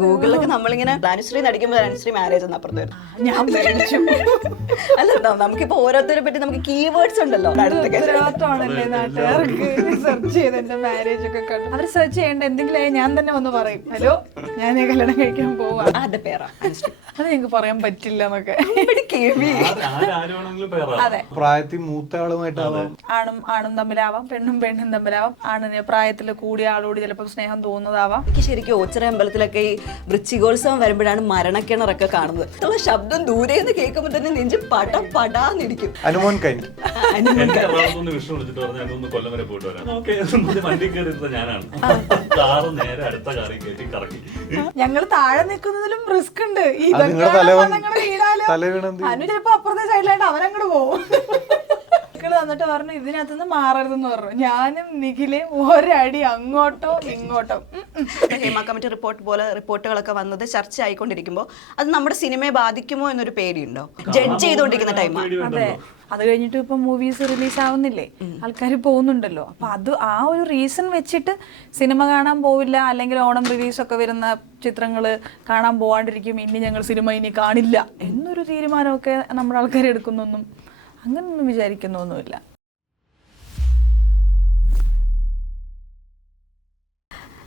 ഗൂഗിളിലൊക്കെ നമ്മളിങ്ങനെ അനുശ്രീ നടിക്കുമ്പോൾ അനുശ്രീ മാരേജ് എന്ന് അപ്പുറത്ത് വരും. ഞാൻ പേടിച്ചു. അല്ല നമുക്കിപ്പോ ഓരോരുത്തരെ പറ്റി നമുക്ക് കീവേഡ്സ് ഉണ്ടല്ലോ. ഉത്തരവാദിത്തമാണല്ലേ നാട്ടുകാർക്ക് സെർച്ച് ചെയ്ത് എന്റെ മാരേജ് ഒക്കെ കണ്ടു. അവർ സെർച്ച് ചെയ്യേണ്ട എന്തെങ്കിലും ഞാൻ തന്നെ വന്ന് പറയും, ഹലോ ഞാൻ കല്യാണം കഴിക്കാൻ പോവാ. ആരുടെ പേരാ അനുശ്രീ? അത് ഞങ്ങൾക്ക് പറയാൻ പറ്റില്ല എന്നൊക്കെ. അതെ, പ്രായത്തിൽ മൂത്ത ആളുമായിട്ടാവാം, ആണും തമ്മിലാവാം, പെണ്ണും തമ്മിലാവാം. ആണിന് പ്രായത്തിൽ കൂടിയ ആളോട് ചിലപ്പോൾ സ്നേഹം തോന്നുന്നതാവാം. എനിക്ക് ശരിക്കും ഓച്ചിറ അമ്പലത്തിലൊക്കെ ഈ വൃശ്ചികോത്സവം വരുമ്പോഴാണ് മരണക്കിണറൊക്കെ കാണുന്നത്. ഇത്ര ശബ്ദം ദൂരെ നിന്ന് കേൾക്കുമ്പോൾ തന്നെ നെഞ്ച് പടാന്നിരിക്കും. അനുമോൻ കൈൻഡ് വിഷ്ണു വിളിച്ചിട്ട് പറഞ്ഞു ഞങ്ങൾ കൊല്ലം വരെ പോയിട്ട് വരാം. വണ്ടി കയറി ഞാനാണ് കാറ് നേരെ അടുത്ത കാറി കയറ്റി കറക്കി. ഞങ്ങൾ താഴെ നിൽക്കുന്നതിലും റിസ്ക് ഉണ്ട്. അനു ചിലപ്പോ അപ്പുറത്തെ സൈഡിലായിട്ട് അവരങ്ങോട്ട് പോകും. എന്നിട്ട് പറഞ്ഞു ഇതിനകത്തുനിന്ന് മാറരുതെന്ന് പറഞ്ഞു. ഞാനും നിഖിലയും ഒരടി അങ്ങോട്ടോ ഇങ്ങോട്ടോ. ഹേമ കമ്മിറ്റി റിപ്പോർട്ടുകളൊക്കെ വന്നത് ചർച്ച ആയിക്കൊണ്ടിരിക്കുമ്പോൾ അത് നമ്മുടെ സിനിമയെ ബാധിക്കുമോ എന്നൊരു പേടിയുണ്ടോ? ജഡ്ജ് ചെയ്തുകൊണ്ടിരിക്കുന്ന ടൈമാണ്. അതെ, അത് കഴിഞ്ഞിട്ട് ഇപ്പൊ മൂവീസ് റിലീസ് ആവുന്നില്ലേ, ആൾക്കാർ പോകുന്നുണ്ടല്ലോ. അപ്പൊ അത് ആ ഒരു റീസൺ വെച്ചിട്ട് സിനിമ കാണാൻ പോവില്ല, അല്ലെങ്കിൽ ഓണം റിലീസൊക്കെ വരുന്ന ചിത്രങ്ങൾ കാണാൻ പോവാണ്ടിരിക്കും, ഇനി ഞങ്ങൾ സിനിമ ഇനി കാണില്ല എന്നൊരു തീരുമാനമൊക്കെ നമ്മുടെ ആൾക്കാർ എടുക്കുന്നൊന്നും അങ്ങനൊന്നും വിചാരിക്കുന്നൊന്നുമില്ല.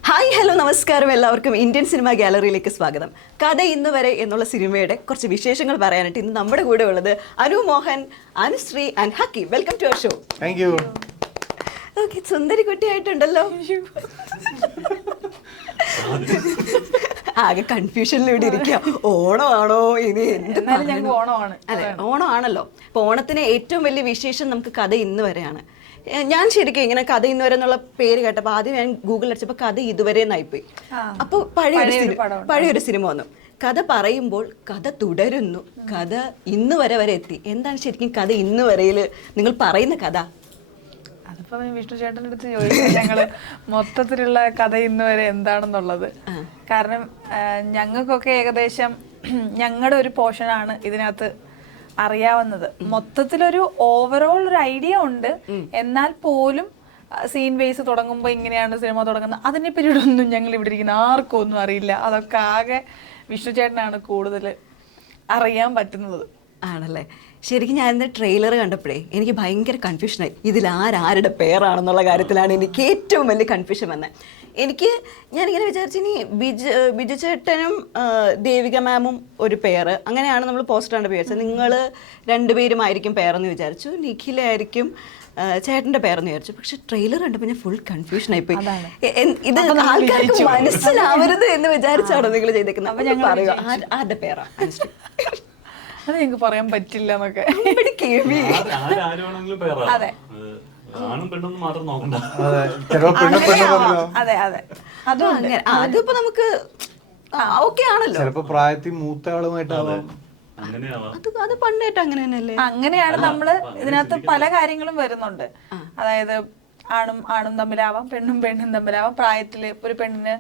ഹായ്, ഹലോ, നമസ്കാരം. എല്ലാവർക്കും ഇന്ത്യൻ സിനിമ ഗാലറിയിലേക്ക് സ്വാഗതം. കഥ ഇന്ന് വരെ എന്നുള്ള സിനിമയുടെ കുറച്ച് വിശേഷങ്ങൾ പറയാനായിട്ട് ഇന്ന് നമ്മുടെ കൂടെ ഉള്ളത് Anu Mohan, Anusree and Hakki. Welcome to our show. Thank you. Okay, സുന്ദരി കുട്ടിയായിട്ടുണ്ടല്ലോ. ആകെ കൺഫ്യൂഷനിലൂടെ ഇരിക്കുക. ഓണമാണോ ഇനി ഓണമാണ്? അതെ, ഓണമാണല്ലോ. അപ്പൊ ഓണത്തിന് ഏറ്റവും വലിയ വിശേഷം നമുക്ക് കഥ ഇന്ന് വരെയാണ്. ഞാൻ ശരിക്കും ഇങ്ങനെ കഥ ഇന്ന് വരെ എന്നുള്ള പേര് കേട്ടപ്പോൾ ആദ്യം ഞാൻ ഗൂഗിളിൽ അടിച്ചപ്പോൾ കഥ ഇതുവരെ എന്നായിപ്പോയി. അപ്പോൾ പഴയൊരു സിനിമ വന്നു. കഥ പറയുമ്പോൾ കഥ തുടരുന്നു, കഥ ഇന്ന് വരെ എത്തി. എന്താണ് ശരിക്കും കഥ ഇന്ന് വരെയിൽ നിങ്ങൾ പറയുന്ന കഥ? അതിപ്പോ വിഷ്ണു ചേട്ടൻ്റെ അടുത്ത് ചോദിക്കാം ഞങ്ങള് മൊത്തത്തിലുള്ള കഥ ഇന്ന് വരെ എന്താണെന്നുള്ളത്. കാരണം ഞങ്ങൾക്കൊക്കെ ഏകദേശം ഞങ്ങളുടെ ഒരു പോർഷനാണ് ഇതിനകത്ത് അറിയാവുന്നത്. മൊത്തത്തിലൊരു ഓവറോൾ ഒരു ഐഡിയ ഉണ്ട്, എന്നാൽ പോലും സീൻ ബേസ് തുടങ്ങുമ്പോൾ ഇങ്ങനെയാണ് സിനിമ തുടങ്ങുന്നത്, അതിനെ പറ്റിയിട്ടൊന്നും ഞങ്ങൾ ഇവിടെ ഇരിക്കുന്ന ആർക്കും ഒന്നും അറിയില്ല. അതൊക്കെ ആകെ വിഷ്ണു ചേട്ടനാണ് കൂടുതൽ അറിയാൻ പറ്റുന്നത്. ആണല്ലേ? ശരിക്കും ഞാൻ ഇന്ന് ട്രെയിലർ കണ്ടപ്പോഴേ എനിക്ക് ഭയങ്കര കൺഫ്യൂഷനായി. ഇതിൽ ആരുടെ പേരാണെന്നുള്ള കാര്യത്തിലാണ് എനിക്ക് ഏറ്റവും വലിയ കൺഫ്യൂഷൻ വന്നത്. ഞാനിങ്ങനെ വിചാരിച്ചു, ഇനി ബിജു ചേട്ടനും ദേവിക മാമും ഒരു പേര്, അങ്ങനെയാണ് നമ്മൾ പോസ്റ്റർ കണ്ട് വിചാരിച്ചത്. നിങ്ങൾ രണ്ടുപേരുമായിരിക്കും പേരെന്ന് വിചാരിച്ചു, നിഖിലായിരിക്കും ചേട്ടന്റെ പേരെന്ന് വിചാരിച്ചു. പക്ഷെ ട്രെയിലർ കണ്ടപ്പോൾ ഞാൻ ഫുൾ കൺഫ്യൂഷൻ ആയിപ്പോയി. ഇത് ആൾക്കാർക്ക് മനസ്സിലാവരുത് എന്ന് വിചാരിച്ചാണോ നിങ്ങൾ ചെയ്തേക്കുന്നത്? അപ്പൊ ഞാൻ പറയുക, ആരുടെ പേരാ? അത് ഞങ്ങൾക്ക് പറയാൻ പറ്റില്ല എന്നൊക്കെ. അതെ, ആണും പെണ്ണൊന്നും മാത്രം നോക്കണ്ട. അതെ അതെ, അതും അങ്ങനെ. അതിപ്പോ നമുക്ക് ഓക്കെ ആണല്ലോ. ചിലപ്പോ പ്രായത്തിൽ മൂത്ത ആളുമായിട്ടാവാം. അത് പണ്ടായിട്ട് അങ്ങനെ തന്നെയല്ലേ? അങ്ങനെയാണ് നമ്മള് ഇതിനകത്ത് പല കാര്യങ്ങളും വരുന്നുണ്ട്. അതായത് ആണും തമ്മിലാവാം, പെണ്ണും തമ്മിലാവാം. പ്രായത്തില് ഒരു പെണ്ണിന്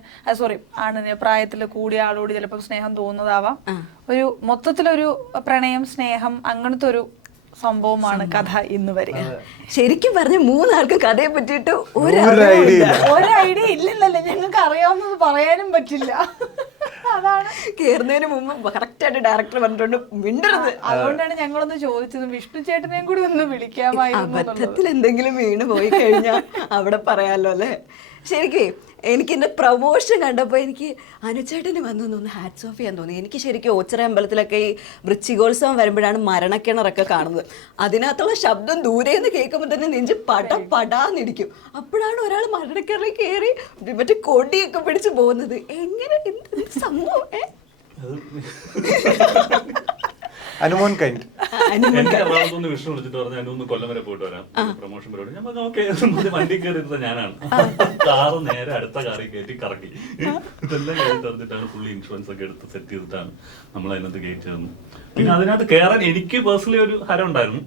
ആണിന് പ്രായത്തില് കൂടിയ ആളോട് ചിലപ്പോൾ സ്നേഹം തോന്നുന്നതാവാം. ഒരു മൊത്തത്തിലൊരു പ്രണയം, സ്നേഹം, അങ്ങനത്തെ ഒരു സംഭവമാണ് കഥ ഇന്ന് വരെ. ശരിക്കും പറഞ്ഞ മൂന്നാൾക്കും കഥയെ പറ്റിയിട്ട് ഒരു ഐഡിയ ഇല്ലല്ലോ. ഞങ്ങൾക്ക് അറിയാവുന്നത് പറയാനും പറ്റില്ല. അതാണ് കേറുന്നതിന് മുമ്പ് കറക്റ്റായിട്ട് ഡയറക്ടർ പറഞ്ഞിട്ടുണ്ട് മിണ്ടരുത്. അതുകൊണ്ടാണ് ഞങ്ങളൊന്ന് ചോദിച്ചത്, വിഷ്ണു ചേട്ടനെയും കൂടി ഒന്ന് വിളിക്കാമായിരുന്നു. അബദ്ധത്തിൽ എന്തെങ്കിലും വീണ് പോയി കഴിഞ്ഞാൽ അവിടെ പറയാലോ അല്ലേ? ശരിക്കും എനിക്ക് എൻ്റെ പ്രൊമോഷൻ കണ്ടപ്പോൾ എനിക്ക് അനുചേട്ടന് വന്നൊന്ന് ഹാറ്റ്സ് ഓഫ് ചെയ്യാൻ തോന്നി. എനിക്ക് ശരിക്കും ഓച്ചിറ അമ്പലത്തിലൊക്കെ ഈ വൃശ്ചികോത്സവം വരുമ്പോഴാണ് മരണക്കിണറൊക്കെ കാണുന്നത്. അതിനകത്തുള്ള ശബ്ദം ദൂരെ നിന്ന് കേൾക്കുമ്പോൾ തന്നെ നെഞ്ച് പടാന്നിരിക്കും. അപ്പോഴാണ് ഒരാൾ മരണക്കിണറിൽ കയറി മറ്റേ കൊടിയൊക്കെ പിടിച്ച് പോകുന്നത്. എങ്ങനെ സംഭവം? അനുമോൻ കൈൻഡ് വിഷ്ണു വിളിച്ചിട്ട് പറഞ്ഞു ഞങ്ങൾ കൊല്ലം വരെ പോയിട്ട് വരാം, പ്രൊമോഷൻ പരിപാടി. ഞാൻ പറഞ്ഞു ഓക്കെ. വണ്ടി കയറി ഞാനാണ് കാറ് നേരെ അടുത്ത കാറി കയറ്റി കറക്കി. ഇതെല്ലാം കയറ്റി തന്നിട്ടാണ് ഫുള്ളി ഇൻഷുറൻസ് ഒക്കെ എടുത്ത് സെറ്റ് ചെയ്തിട്ടാണ് നമ്മൾ അതിനകത്ത് കയറ്റി തന്നു. പിന്നെ അതിനകത്ത് കയറാൻ എനിക്ക് പേഴ്സണലി ഒരു ഹരം ഉണ്ടായിരുന്നു.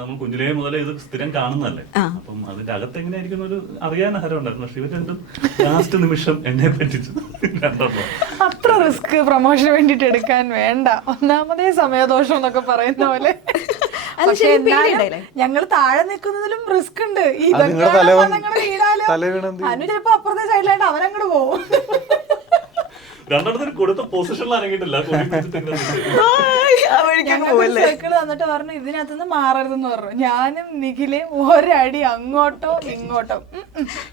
നമ്മൾ കുഞ്ഞിലേ മുതലേ ഇത് സ്ഥിരം കാണുന്നതല്ലേ, അപ്പം അതിന്റെ അകത്ത് എങ്ങനെയായിരിക്കും ഒരു അറിയാൻ ഹരം ഉണ്ടായിരുന്നു. പക്ഷെ ഇവരെന്തും ലാസ്റ്റ് നിമിഷം എന്നെ പറ്റിച്ചു. അത്ര റിസ്ക് പ്രൊമോഷന് വേണ്ടിട്ട് എടുക്കാൻ വേണ്ട. ഒന്നാമതേ സമയദോഷം എന്നൊക്കെ പറയുന്ന പോലെ. ഞങ്ങൾ താഴെ നിൽക്കുന്നതിലും റിസ്ക് ഉണ്ട്. അനു ചിലപ്പോ അപ്പുറത്തെ സൈഡിലായിട്ട് അവരങ്ങോട്ട് പോകും. രണ്ടെണ്ണത്തിന് കൊടുത്ത പൊസിഷനിൽ ഇറങ്ങിയിട്ടില്ല. ആ വഴിക്ക് ഞങ്ങൾക്ക് പോവല്ലേ? സൈക്കിള് തന്നിട്ട് പറഞ്ഞു ഇതിനകത്തുനിന്ന് മാറരുതെന്ന് പറഞ്ഞു. ഞാനും നിഖിലയും ഒരടി അങ്ങോട്ടോ ഇങ്ങോട്ടോ.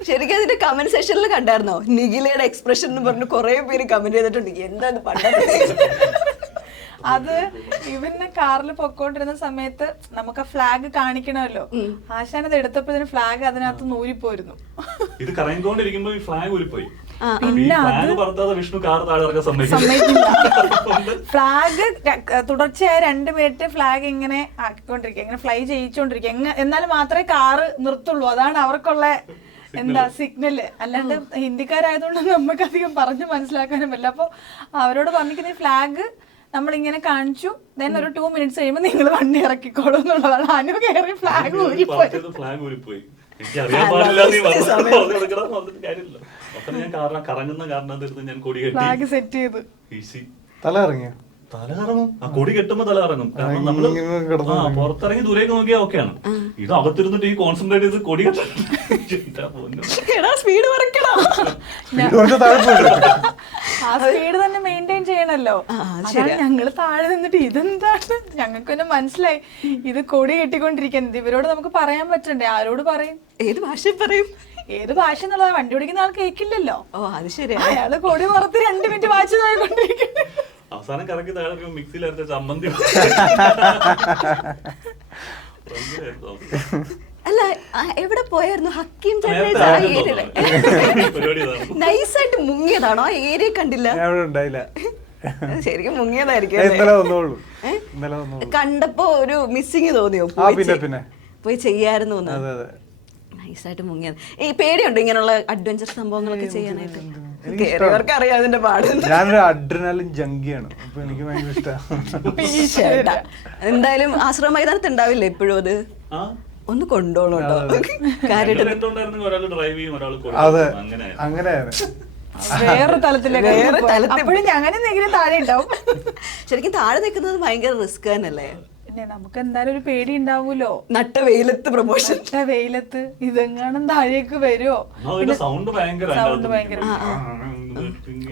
ശരിക്കും അതിന്റെ കമന്റ് സെക്ഷനിൽ കണ്ടായിരുന്നോ? നിഖിലയുടെ എക്സ്പ്രഷൻ എന്ന് പറഞ്ഞു കുറെ പേര് കമന്റ് ചെയ്തിട്ടുണ്ട്. എന്താ പണ്ടത്തെ അത് ഇവന്നെ കാറിൽ പൊക്കോണ്ടിരുന്ന സമയത്ത് നമുക്ക് ഫ്ലാഗ് കാണിക്കണമല്ലോ. ആശാനത് എടുത്തപ്പോഴത്തേന് ഫ്ലാഗ് അതിനകത്ത് നൂരിപ്പോയിരുന്നു. ഇത് കറങ്ങിക്കൊണ്ടിരിക്കുമ്പോ ഈ ഫ്ലാഗ് ഊരിപ്പോയി. പിന്നെ ഫ്ലാഗ് പറത്താതെ വിഷ്ണു കാർ താഴെ ഇറക്കാൻ സമ്മതിക്കില്ല. ഫ്ലാഗ് തുടർച്ചയായ 2 മിനിറ്റ് ഫ്ലാഗ് ഇങ്ങനെ ആക്കിക്കൊണ്ടിരിക്കുക, ഇങ്ങനെ ഫ്ലൈ ചെയ്യിച്ചോണ്ടിരിക്കുക. എന്നാൽ മാത്രമേ കാറ് നിർത്തുള്ളൂ. അതാണ് അവർക്കുള്ള എന്താ സിഗ്നല്. അല്ലാണ്ട് ഹിന്ദിക്കാരായതുകൊണ്ട് നമുക്ക് അധികം പറഞ്ഞു മനസ്സിലാക്കാനും പറ്റില്ല. അപ്പൊ അവരോട് പറഞ്ഞിരിക്കുന്ന ഫ്ലാഗ് നമ്മളിങ്ങനെ കാണിച്ചു, ദെൻ ഒരു 2 മിനിറ്റ്സ് കഴിയുമ്പോൾ നിങ്ങൾ വണ്ടി ഇറക്കിക്കോളൂ എന്നുള്ളതാണ്. അനു കയറി ഫ്ലാഗ് ഊരിപ്പോയി. എനിക്ക് അറിയാൻ പാടില്ല, നീ പറഞ്ഞിട്ട് കാര്യമില്ല. അപ്പൊ ഞാൻ കറങ്ങുന്ന കാരണത്തിരുന്ന് ഞാൻ കൊടി കെട്ടി ഫ്ലാഗ് സെറ്റ് ചെയ്ത് തല ഇറങ്ങിയ തല കറങ്ങും. ആ കൊടി കെട്ടുമ്പോ തല ഇറങ്ങും. കാരണം നമ്മള് പുറത്തിറങ്ങി ദൂരേക്ക് നോക്കിയാൽ ഓക്കെയാണ്. ഇത് അകത്തിരുന്നിട്ട് ഈ കോൺസെൻട്രേറ്റ് ചെയ്ത് കൊടി കെട്ടാ സ്പീഡ് കുറയ്ക്കണം. ആ സ്പീഡ് തന്നെ മെയിൻറ്റെയിൻ ചെയ്യണല്ലോ. അതാണ് ഞങ്ങള് താഴെ നിന്നിട്ട് ഇതെന്താണ് ഞങ്ങൾക്കൊന്നും മനസ്സിലായി. ഇത് കൊടി കെട്ടിക്കൊണ്ടിരിക്കുന്നത്. ഇവരോട് നമുക്ക് പറയാൻ പറ്റണ്ടേ? ആരോട് പറയും? ഏത് ഭാഷ പറയും? ഏത് ഭാഷ എന്നുള്ളത് വണ്ടി ഓടിക്കുന്ന ആൾ കേൾക്കില്ലല്ലോ. ഓ അത് ശരിയാ. അയാള് കൊടി പുറത്ത് 2 മിനിറ്റ് വാച്ച് നോക്കിക്കൊണ്ടിരിക്കുന്നു. അവസാനം കറക്കി താഴെ മിക്സിയിൽ അരച്ച ചമ്മന്തി. അല്ല എവിടെ പോയായിരുന്നു? ഹക്കീം നൈസായിട്ട് മുങ്ങിയതാണോ? ആ ഏരിയ കണ്ടില്ല. ഉണ്ടായില്ല, ശരിക്കും മുങ്ങിയതായിരിക്കും. ഇന്നലെ വന്നോളൂ. കണ്ടപ്പോ ഒരു മിസ്സിങ് തോന്നിയോ? പിന്നെ പോയി ചെയ്യായിരുന്നു. അതെ, നൈസായിട്ട് മുങ്ങിയത്. ഈ പേടിയുണ്ടോ ഇങ്ങനെയുള്ള അഡ്വഞ്ചർ സംഭവങ്ങളൊക്കെ ചെയ്യാനായിട്ട്? കേറിയവർക്ക് അറിയാം അതിന്റെ പാട്. ഞാനൊരു അഡ്രിനാലിൻ ജങ്കിയാണ്. അപ്പൊ എനിക്ക് ഭയങ്കര ഇഷ്ടമാണ്. എന്തായാലും ആശ്രമ മൈതാനത്ത് ഉണ്ടാവില്ലേ എപ്പോഴും? അത് ഒന്ന് കൊണ്ടോളൂ കേട്ടോ. കാര്യമായിട്ട് അതെ, അങ്ങനെയാണ്. വേറെ തലത്തിലേക്ക് അപ്പോഴും ഞങ്ങനെ എന്തെങ്കിലും താഴെ ഉണ്ടാവും. ശരിക്കും താഴെ നിൽക്കുന്നത് ഭയങ്കര റിസ്ക് തന്നെയല്ലേ? പിന്നെ നമുക്ക് എന്തായാലും ഒരു പേടി ഉണ്ടാവൂലോ. നട്ട വെയിലത്ത് പ്രൊമോഷൻ, വെയിലത്ത് ഇതെങ്ങാനും താഴേക്ക് വരുമോ? സൗണ്ട് ഭയങ്കര.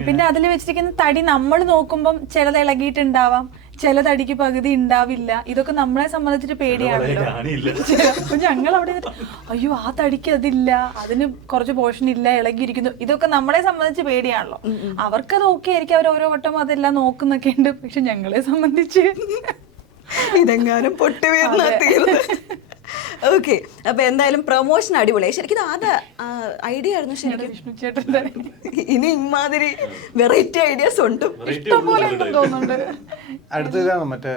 പിന്നെ അതിൽ വെച്ചിരിക്കുന്ന തടി നമ്മൾ നോക്കുമ്പം ചിലത് ഇളകിയിട്ടുണ്ടാവാം, ചിലതടിക്ക് പകുതി ഉണ്ടാവില്ല. ഇതൊക്കെ നമ്മളെ സംബന്ധിച്ചിട്ട് പേടിയാണല്ലോ. അപ്പൊ ഞങ്ങൾ അവിടെ അയ്യോ ആ തടിക്ക് അതില്ല, അതിന് കുറച്ച് പോർഷൻ ഇല്ല, ഇളകിയിരിക്കുന്നു. ഇതൊക്കെ നമ്മളെ സംബന്ധിച്ച് പേടിയാണല്ലോ. അവർക്കത് ഓക്കെ ആയിരിക്കും, അവർ ഓരോ വട്ടം അതെല്ലാം നോക്കുന്നൊക്കെ ഉണ്ട്. പക്ഷെ ഞങ്ങളെ സംബന്ധിച്ച് ഇതെങ്ങാനും പൊട്ടി വീർന്ന തീർന്നു. ഓക്കെ, അപ്പൊ എന്തായാലും പ്രൊമോഷൻ അടിപൊളിയായി. ശരിക്കും അത് ഐഡിയ ആയിരുന്നു ശരിക്കും വിഷ്ണു ചേട്ടൻ്റെ. ഇനി ഇമാതിരി വെറൈറ്റി ഐഡിയാസ് ഉണ്ട്, ഇഷ്ടംപോലെ തോന്നുന്നുണ്ട്. അടുത്തതാണ് മറ്റേ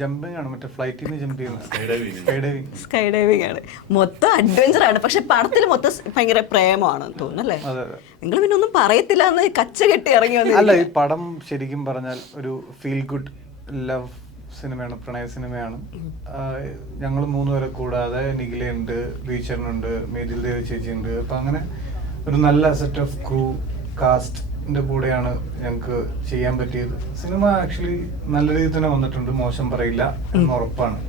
ജമ്പിങ് ആണ്, മറ്റേ ഫ്ലൈറ്റിൽ നിന്ന് ജമ്പ് ചെയ്യുന്നത് സ്കൈ ഡൈവിംഗ് ആണ്. മൊത്തം അഡ്വഞ്ചർ ആണ്. പക്ഷെ പടത്തിൽ മൊത്തം ഭയങ്കര പ്രേമമാണെന്ന് തോന്നുന്നു അല്ലേ? നിങ്ങൾ പിന്നെ ഒന്നും പറയത്തില്ല എന്ന് കച്ച കെട്ടി ഇറങ്ങി വന്നു. അല്ല, ഈ പടം ശരിക്കും പറഞ്ഞാൽ ഒരു ഫീൽ ഗുഡ് ലവ് സിനിമയാണ്, പ്രണയ സിനിമയാണ്. ഞങ്ങൾ 3 പേരെ കൂടാതെ നിഖിലുണ്ട്, ബീച്ചറിനുണ്ട്, മേതിൽ ദേവ് ചേച്ചി ഉണ്ട്. അപ്പൊ അങ്ങനെ ഒരു നല്ല സെറ്റ് ഓഫ് ക്രൂ കാസ്റ്റിന്റെ കൂടെയാണ് ഞങ്ങൾക്ക് ചെയ്യാൻ പറ്റിയത്. സിനിമ ആക്ച്വലി നല്ല രീതിയിൽ തന്നെ വന്നിട്ടുണ്ട്, മോശം പറയില്ല എന്ന് ഉറപ്പാണ്.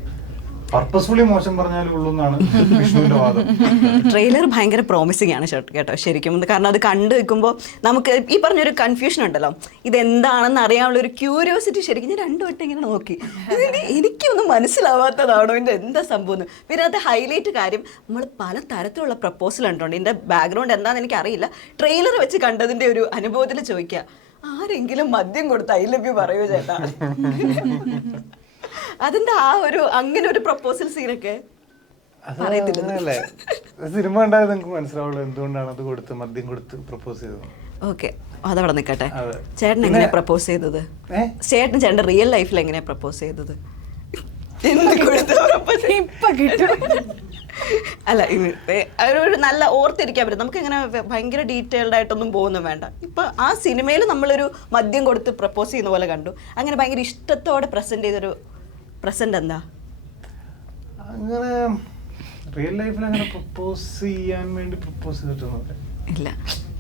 പർപ്പസ്ഫുള്ളി മോശം പറഞ്ഞാലും ഉള്ളൂ എന്നാണ് വിഷ്ണുവിന്റെ വാദം. ട്രെയിലർ ഭയങ്കര പ്രോമിസിങ് ആണ് കേട്ടോ ശരിക്കും. കാരണം അത് കണ്ടു വെക്കുമ്പോൾ നമുക്ക് ഈ പറഞ്ഞൊരു കൺഫ്യൂഷൻ ഉണ്ടല്ലോ, ഇതെന്താണെന്ന് അറിയാനുള്ള ഒരു ക്യൂരിയോസിറ്റി. ശരിക്കും ഞാൻ 2 വട്ടം ഇങ്ങനെ നോക്കി, എനിക്കൊന്നും മനസ്സിലാവാത്തതാണോ ഇതിൻ്റെ എന്താ സംഭവം. പിന്നെ അത് ഹൈലൈറ്റ് കാര്യം, നമ്മൾ പല തരത്തിലുള്ള പ്രപ്പോസൽ ഉണ്ടോണ്ട്. ഇതിൻ്റെ ബാക്ക്ഗ്രൗണ്ട് എന്താണെന്ന് എനിക്കറിയില്ല. ട്രെയിലർ വെച്ച് കണ്ടതിൻ്റെ ഒരു അനുഭവത്തിൽ ചോദിക്കുക, ആരെങ്കിലും മദ്യം കൊടുത്ത് ഐ ലവ് യു പറയൂ ചേട്ടാ? അതിന്റെ ആ ഒരു അങ്ങനെ ഒരു പ്രപ്പോസൽ സീനൊക്കെ അതല്ലേ സിനിമ ഉണ്ടായത് നിങ്ങൾക്ക് മനസ്സിലാവുള്ളൂ എന്തുകൊണ്ടാണ് അത് കൊടുത്ത് മദ്യം കൊടുത്ത് പ്രപ്പോസ് ചെയ്തത്. ഓക്കെ, അതവിടെ നിൽക്കട്ടെ. ചേട്ടൻ എങ്ങനെയാ പ്രപ്പോസ് ചെയ്തത്? ചേട്ടൻ്റെ റിയൽ ലൈഫിൽ എങ്ങനെയാ പ്രപ്പോസ് ചെയ്തത്? ഇപ്പൊ കിട്ടും. അല്ല, ഒരു നല്ല ഓർത്തിരിക്കാൻ പറ്റും നമുക്ക്. ഇങ്ങനെ ഭയങ്കര ഡീറ്റെയിൽഡ് ആയിട്ടൊന്നും പോകുന്നു വേണ്ട. ഇപ്പൊ ആ സിനിമയിൽ നമ്മളൊരു മദ്യം കൊടുത്ത് പ്രപ്പോസ് ചെയ്യുന്ന പോലെ കണ്ടു. അങ്ങനെ ഭയങ്കര ഇഷ്ടത്തോടെ പ്രസന്റ് ചെയ്തൊരു പ്രസന്റ് എന്താ? അങ്ങനെ റിയൽ ലൈഫിൽ അങ്ങനെ പ്രപ്പോസ് ചെയ്യാൻ വേണ്ടി പ്രപ്പോസ് ചെയ്തിട്ടൊന്നുമില്ല. ഇല്ല,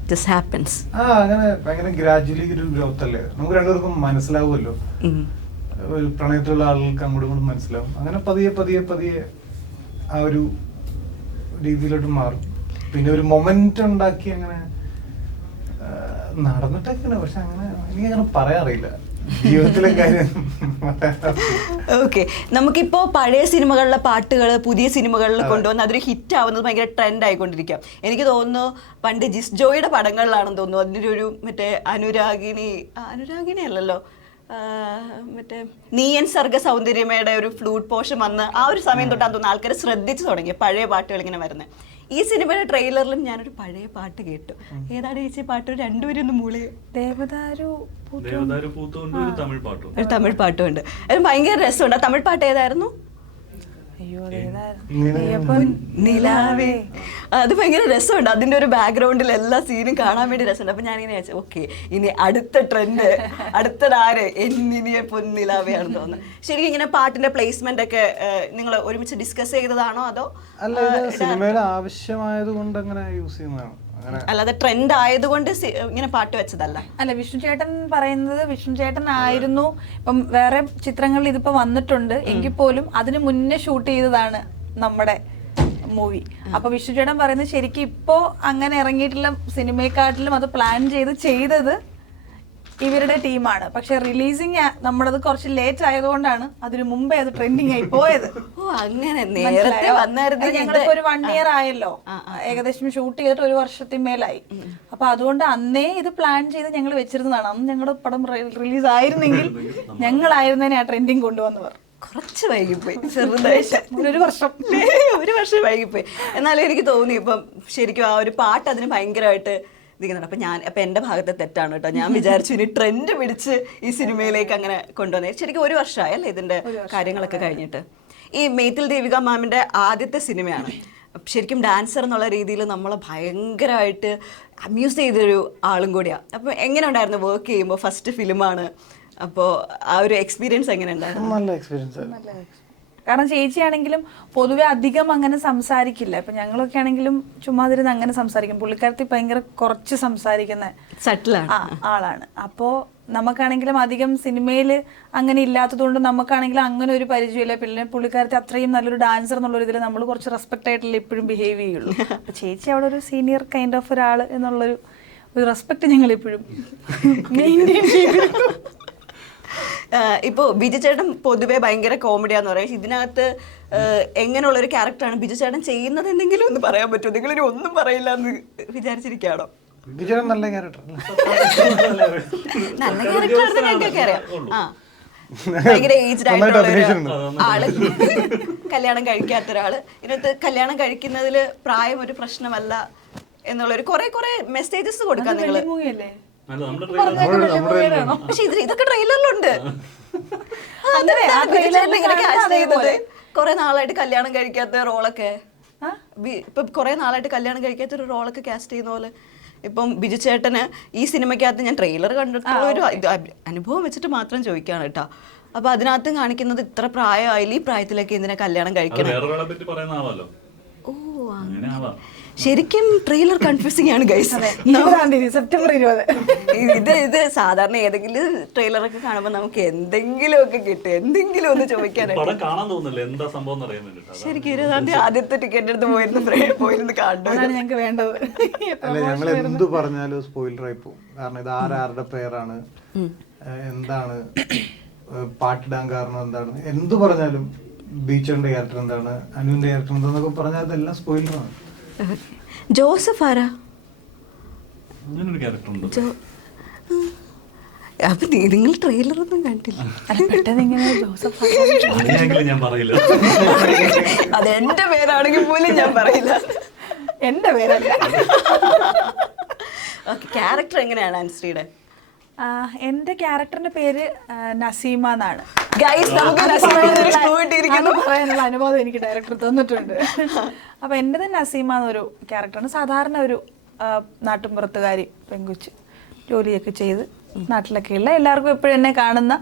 ജസ്റ്റ് ഹാപ്പൻസ്. അങ്ങനെ ഭയങ്കര ഗ്രാജുവലി ഒരു ഗ്രോത്ത് അല്ലേ, നമുക്ക് രണ്ടുപേർക്കും മനസ്സിലാവുമല്ലോ. ഒരു പ്രണയത്തിലുള്ള ആളുകൾക്ക് അങ്ങോട്ടും ഇങ്ങോട്ടും മനസ്സിലാവും. അങ്ങനെ പതിയെ പതിയെ പതിയെ ആ ഒരു രീതിയിലോട്ട് മാറും. പിന്നെ ഒരു മൊമെന്റ് ഉണ്ടാക്കി അങ്ങനെ നടന്നിട്ടൊക്കെയാണ്, പക്ഷെ അങ്ങനെ എനിക്കങ്ങനെ പറയാറില്ല ജീവിതത്തിലെ കാര്യം. ഓക്കെ, നമുക്കിപ്പോ പഴയ സിനിമകളിലെ പാട്ടുകൾ പുതിയ സിനിമകളിൽ കൊണ്ടുവന്ന് അതൊരു ഹിറ്റ് ആവുന്നത് ഭയങ്കര ട്രെൻഡ് ആയിക്കൊണ്ടിരിക്കുക. എനിക്ക് തോന്നുന്നു പണ്ട് ജിസ് ജോയുടെ പടങ്ങളിലാണെന്ന് തോന്നുന്നു അതിൻ്റെ ഒരു മറ്റേ അനുരാഗിണി അല്ലല്ലോ, മറ്റേ നീയൻ സർഗ സൗന്ദര്യമയുടെ ഒരു ഫ്ലൂട്ട് പോർഷൻ വന്ന് ആ ഒരു സമയം തൊട്ടാണ് തോന്നുന്നു ആൾക്കാർ ശ്രദ്ധിച്ചു തുടങ്ങി പഴയ പാട്ടുകൾ ഇങ്ങനെ വരുന്നത്. ഈ സിനിമയുടെ ട്രെയിലറിലും ഞാനൊരു പഴയ പാട്ട് കേട്ടു. ഏതാണ് ചേച്ചി പാട്ട്? രണ്ടുപേരും ഒന്ന് മൂളിയോ? ദേവദാരു പൂത്തുകൊണ്ട് ഒരു തമിഴ് പാട്ടും. ഒരു തമിഴ് പാട്ടുമുണ്ട്, അത് ഭയങ്കര രസമുണ്ട്. ആ തമിഴ് പാട്ട് ഏതായിരുന്നു? അയ്യോ നിലാവേ. അത് ഭയങ്കര രസമുണ്ട്. അതിന്റെ ഒരു ബാക്ക്ഗ്രൗണ്ടിൽ എല്ലാ സീനും കാണാൻ വേണ്ടി രസമുണ്ട്. അപ്പൊ ഞാനിങ്ങനെ വിചാരിച്ചു ഓക്കെ ഇനി അടുത്ത ട്രെൻഡ് അടുത്തതാര് എന്നിനിയെ പൊന്നിലാവയാണെന്ന് തോന്നുന്നു. ശരിക്കും ഇങ്ങനെ പാട്ടിന്റെ പ്ലേസ്മെന്റ് ഒക്കെ നിങ്ങൾ ഒരുമിച്ച് ഡിസ്കസ് ചെയ്തതാണോ അതോ അല്ല ഇത് സിനിമയിൽ ആവശ്യമായത് കൊണ്ട് അങ്ങനെ യൂസ് ചെയ്യുന്നതാണ്, അല്ലാതെ ട്രെൻഡ് ആയതുകൊണ്ട് ഇങ്ങനെ പാട്ട് വെച്ചതല്ല? അല്ല, വിഷ്ണു ചേട്ടൻ പറയുന്നത് വിഷ്ണു ചേട്ടൻ ആയിരുന്നു. ഇപ്പം വേറെ ചിത്രങ്ങളിൽ ഇതിപ്പോ വന്നിട്ടുണ്ട് എങ്കിൽ പോലും അതിന് മുന്നേ ഷൂട്ട് ചെയ്തതാണ് നമ്മുടെ മൂവി. അപ്പൊ വിഷ്ണു ചേട്ടൻ പറയുന്നത് ശരിക്കും ഇപ്പോ അങ്ങനെ ഇറങ്ങിയിട്ടുള്ള സിനിമയെക്കാട്ടിലും അത് പ്ലാൻ ചെയ്തത് ഇവരുടെ ടീമാണ്. പക്ഷെ റിലീസിങ് നമ്മളത് കുറച്ച് ലേറ്റ് ആയതുകൊണ്ടാണ് അതിന് മുമ്പേ അത് ട്രെൻഡിങ് ആയി പോയത്. ഓ അങ്ങനെ നേരത്തെ വന്നായിരുന്നു. ഞങ്ങളിപ്പോ ഒരു 1 year ആയല്ലോ, ഏകദേശം ഷൂട്ട് ചെയ്തിട്ട് 1 വർഷത്തിന്മേലായി. അപ്പൊ അതുകൊണ്ട് അന്നേ ഇത് പ്ലാൻ ചെയ്ത് ഞങ്ങൾ വെച്ചിരുന്നതാണ്. അന്ന് ഞങ്ങളുടെ പടം റിലീസ് ആയിരുന്നെങ്കിൽ ഞങ്ങളായിരുന്നേനെ ആ ട്രെൻഡിങ് കൊണ്ടുവന്നവർ. കുറച്ച് വൈകിപ്പോയി, ചെറുതായിട്ട് ഒരു വർഷം വൈകിപ്പോയി. എന്നാലും എനിക്ക് തോന്നി ഇപ്പം ശരിക്കും ആ ഒരു പാട്ട് അതിന് ഭയങ്കരമായിട്ട് ഇരിക്കുന്നുണ്ട്. അപ്പൊ എന്റെ ഭാഗത്തെ തെറ്റാണ് കേട്ടോ. ഞാൻ വിചാരിച്ചു ഇനി ട്രെൻഡ് പിടിച്ച് ഈ സിനിമയിലേക്ക് അങ്ങനെ കൊണ്ടുവന്നേ. ശരിക്കും 1 വർഷമായല്ലേ ഇതിന്റെ കാര്യങ്ങളൊക്കെ കഴിഞ്ഞിട്ട്. ഈ മേത്തിൽ ദേവിക മാമിന്റെ ആദ്യത്തെ സിനിമയാണ്. ശരിക്കും ഡാൻസർ എന്നുള്ള രീതിയിൽ നമ്മളെ ഭയങ്കരമായിട്ട് അമ്യൂസ് ചെയ്തൊരു ആളും കൂടിയാണ്. അപ്പൊ എങ്ങനെ ഉണ്ടായിരുന്നു വർക്ക് ചെയ്യുമ്പോൾ? ഫസ്റ്റ് ഫിലിമാണ്, അപ്പോൾ ആ ഒരു എക്സ്പീരിയൻസ് എങ്ങനെ ഉണ്ടായിരുന്നു? നല്ല എക്സ്പീരിയൻസ്. കാരണം ചേച്ചിയാണെങ്കിലും പൊതുവെ അധികം അങ്ങനെ സംസാരിക്കില്ല. ഇപ്പൊ ഞങ്ങളൊക്കെ ആണെങ്കിലും ചുമ്മാതിരുന്ന് അങ്ങനെ സംസാരിക്കും. പുള്ളിക്കാരത്തി ഭയങ്കര കുറച്ച് സംസാരിക്കുന്ന ആളാണ്. അപ്പോ നമുക്കാണെങ്കിലും അധികം സിനിമയിൽ അങ്ങനെ ഇല്ലാത്തതുകൊണ്ട് നമുക്കാണെങ്കിലും അങ്ങനെ ഒരു പരിചയമില്ല. പിന്നെ പുള്ളിക്കാരത്തി അത്രയും നല്ലൊരു ഡാൻസർ എന്നുള്ളൊരു ഇതിൽ നമ്മൾ കുറച്ച് റെസ്പെക്ട് ആയിട്ടല്ലേ എപ്പോഴും ബിഹേവ് ചെയ്യുള്ളൂ. അപ്പൊ ചേച്ചി അവിടെ ഒരു സീനിയർ കൈൻഡ് ഓഫ് ഒരാൾ എന്നുള്ളൊരു റെസ്പെക്ട് ഞങ്ങൾ എപ്പോഴും മെയിൻറ്റെയിൻ ചെയ്തിരുന്നു. ഇപ്പോൾ ബിജു ചേട്ടൻ പൊതുവെ ഭയങ്കര കോമഡിയാന്ന് പറയാം. ഇതിനകത്ത് എങ്ങനെയുള്ള ഒരു ക്യാരക്ടറാണ് ബിജു ചേട്ടൻ ചെയ്യുന്നത് എന്തെങ്കിലും ഒന്ന് പറയാൻ പറ്റുമോ? നിങ്ങളിനി ഒന്നും പറയില്ല എന്ന് വിചാരിച്ചിരിക്കുകയാണോ? ബിജു ചേട്ടൻ നല്ല ക്യാരക്ടർ, നല്ല ക്യാരക്ടർ ഞങ്ങൾക്കൊക്കെ അറിയാം. ആ ഭയങ്കര ഏജ്ഡ് ആയിട്ടുള്ള ആള്, കല്യാണം കഴിക്കാത്ത ഒരാള്. ഇതിനകത്ത് കല്യാണം കഴിക്കുന്നതിൽ പ്രായം ഒരു പ്രശ്നമല്ല എന്നുള്ളൊരു കുറെ മെസ്സേജസ് കൊടുക്കാം നിങ്ങള്. പക്ഷെ ഇതൊക്കെ ട്രെയിലറിലുണ്ട്. കുറെ നാളായിട്ട് കല്യാണം കഴിക്കാത്ത റോളൊക്കെ, ഇപ്പൊ കുറെ നാളായിട്ട് കല്യാണം കഴിക്കാത്ത ഒരു റോളൊക്കെ കാസ്റ്റ് ചെയ്യുന്ന പോലെ. ഇപ്പം ബിജു ചേട്ടന് ഈ സിനിമയ്ക്കകത്ത് ഞാൻ ട്രെയിലർ കണ്ടിട്ടുള്ള ഒരു അനുഭവം വെച്ചിട്ട് മാത്രം ചോദിക്കാണ് കേട്ടോ. അപ്പൊ അതിനകത്ത് കാണിക്കുന്നത് ഇത്ര പ്രായമായില്ല, ഈ പ്രായത്തിലൊക്കെ എന്തിനാ കല്യാണം കഴിക്കണം? ഓ അങ്ങനെ. ശരിക്കും ട്രെയിലർ കൺഫ്യൂസിംഗ് ആണ് ഗൈസ്. സെപ്റ്റംബർ 20 ഇത് സാധാരണ ഏതെങ്കിലും ട്രെയിലറൊക്കെ കാണുമ്പോൾ നമുക്ക് എന്തെങ്കിലും ഒക്കെ കിട്ടും, എന്തെങ്കിലും ഒന്ന് ചോദിക്കാനായിട്ട്. ശരിക്കും 20 ആദ്യത്തെ ടിക്കറ്റ് എടുത്ത് പോയിരുന്നു കാണണം. ഞങ്ങൾക്ക് വേണ്ടത്. അല്ല, ഞങ്ങൾ എന്ത് പറഞ്ഞാലും സ്പോയിലർ ആയി പോകും. കാരണം ഇത് ആരുടെ പേരാണ്, എന്താണ് പാട്ടിടാൻ കാരണം, എന്താണ് എന്ത് പറഞ്ഞാലും ബീച്ചറിന്റെ ക്യാരക്ടർ എന്താണ്, അനുവിന്റെ ക്യാരക്ടർ എന്താന്നൊക്കെ പറഞ്ഞാൽ അതെല്ലാം സ്പോയിലറാണ്. ജോസഫ് ആരാ? അപ്പൊ നിങ്ങൾ ട്രെയിലർ ഒന്നും കണ്ടില്ല? അതെന്റെ പേരാണെങ്കിൽ പോലും ഞാൻ പറയില്ല. എന്റെ പേരല്ല. ക്യാരക്ടർ എങ്ങനെയാണ് അനുശ്രീയുടെ? എന്റെ ക്യാരക്ടറിന്റെ പേര് നസീമ എന്നാണ്. പറയാനുള്ള അനുഭവം എനിക്ക് ഡയറക്ടർ തന്നിട്ടുണ്ട്. അപ്പൊ എന്റേത് നസീമ എന്നൊരു ക്യാരക്ടറാണ്. സാധാരണ ഒരു നാട്ടുമ്പുറത്തുകാരി പെങ്കുച്ച്, ജോലിയൊക്കെ ചെയ്ത് നാട്ടിലൊക്കെ ഉള്ള എല്ലാവർക്കും എപ്പോഴും എന്നെ കാണുന്ന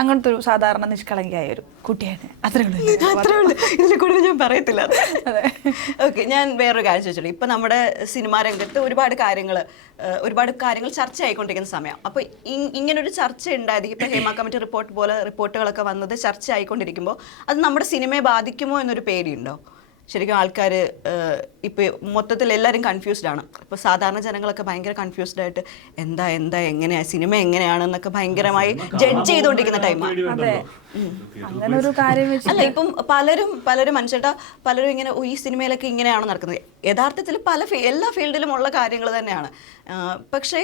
അങ്ങനത്തെ ഒരു സാധാരണ നിഷ്കളങ്കയായ ഒരു കുട്ടിയാണ്. അത്രേ ഉള്ളൂ. ഇതിൽ കൂടുതൽ ഞാൻ പറയത്തില്ല. അതെ. ഓക്കെ, ഞാൻ വേറൊരു കാര്യം ചോദിച്ചോളൂ. ഇപ്പൊ നമ്മുടെ സിനിമാ രംഗത്ത് ഒരുപാട് കാര്യങ്ങൾ ചർച്ച ആയിക്കൊണ്ടിരിക്കുന്ന സമയം. അപ്പൊ ഇങ്ങനൊരു ചർച്ച ഉണ്ടായത്, ഇപ്പൊ ഹേമ കമ്മിറ്റി റിപ്പോർട്ട് പോലെ റിപ്പോർട്ടുകളൊക്കെ വന്നത് ചർച്ച ആയിക്കൊണ്ടിരിക്കുമ്പോൾ അത് നമ്മുടെ സിനിമയെ ബാധിക്കുമോ എന്നൊരു പേടിയുണ്ടോ? ശരിക്കും ആൾക്കാർ ഇപ്പോൾ മൊത്തത്തിൽ എല്ലാവരും കൺഫ്യൂസ്ഡ് ആണ്. ഇപ്പോൾ സാധാരണ ജനങ്ങളൊക്കെ ഭയങ്കര കൺഫ്യൂസ്ഡ് ആയിട്ട് എന്താ എങ്ങനെയാണ് സിനിമ എങ്ങനെയാണെന്നൊക്കെ ഭയങ്കരമായി ജഡ്ജ് ചെയ്തുകൊണ്ടിരിക്കുന്ന ടൈമാണ്. അങ്ങനെ ഒരു കാര്യം വെച്ച് അല്ല, ഇപ്പം പലരും മനുഷ്യട്ടാ പലരും ഇങ്ങനെ ഈ സിനിമയിലൊക്കെ ഇങ്ങനെയാണ് നടക്കുന്നത്. യഥാർത്ഥത്തിൽ എല്ലാ ഫീൽഡിലും ഉള്ള കാര്യങ്ങൾ തന്നെയാണ്. പക്ഷേ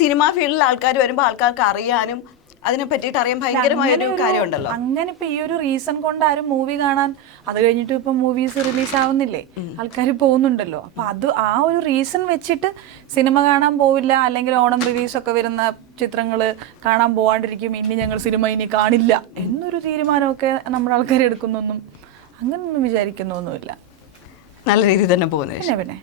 സിനിമാ ഫീൽഡിൽ ആൾക്കാർ വരുമ്പോൾ ആൾക്കാർക്ക് അറിയാനും അതിനെ പറ്റിയിട്ട് അറിയാൻ ഭയങ്കരമായൊരു കാര്യമുണ്ടല്ലോ. അങ്ങനെ ഇപ്പൊ ഈ ഒരു റീസൺ കൊണ്ട് ആരും മൂവി കാണാൻ, അത് കഴിഞ്ഞിട്ട് ഇപ്പൊ മൂവീസ് റിലീസ് ആവുന്നില്ലേ, ആൾക്കാർ പോകുന്നുണ്ടല്ലോ. അപ്പൊ ആ ഒരു റീസൺ വെച്ചിട്ട് സിനിമ കാണാൻ പോവില്ല, അല്ലെങ്കിൽ ഓണം റിലീസൊക്കെ വരുന്ന ചിത്രങ്ങൾ കാണാൻ പോവാണ്ടിരിക്കും, ഇനി ഞങ്ങൾ സിനിമ ഇനി കാണില്ല എന്നൊരു തീരുമാനമൊക്കെ നമ്മുടെ ആൾക്കാർ എടുക്കുന്നൊന്നും അങ്ങനൊന്നും വിചാരിക്കുന്നൊന്നുമില്ല. നല്ല രീതിയിൽ തന്നെ പോകുന്നത്. പിന്നെ